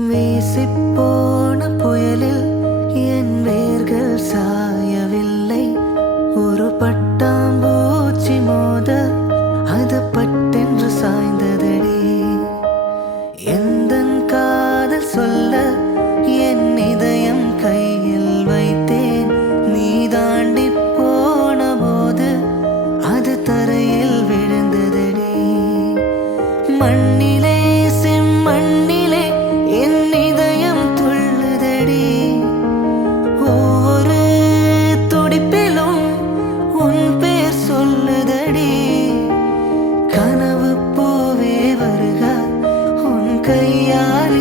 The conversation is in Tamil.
வீசிப்போன புயலில் என் வேர்கள் சாயவில்லை. ஒரு பட்டாம்பூச்சி மோத அது பட்டென்று சாய்ந்ததடி. எந்தன் காதல் சொல்ல என் இதயம் கையில் வைத்தேன். நீ தாண்டி போன போது அது தரையில் விழுந்ததடி. மண்ணிலே செம்மண்ணிலே என் இதயம் துள்ளுதடி. ஒவ்வொரு துடிப்பிலும் உன் பேர் சொல்லுதடி. கனவு பூவே வருக உன் கையால்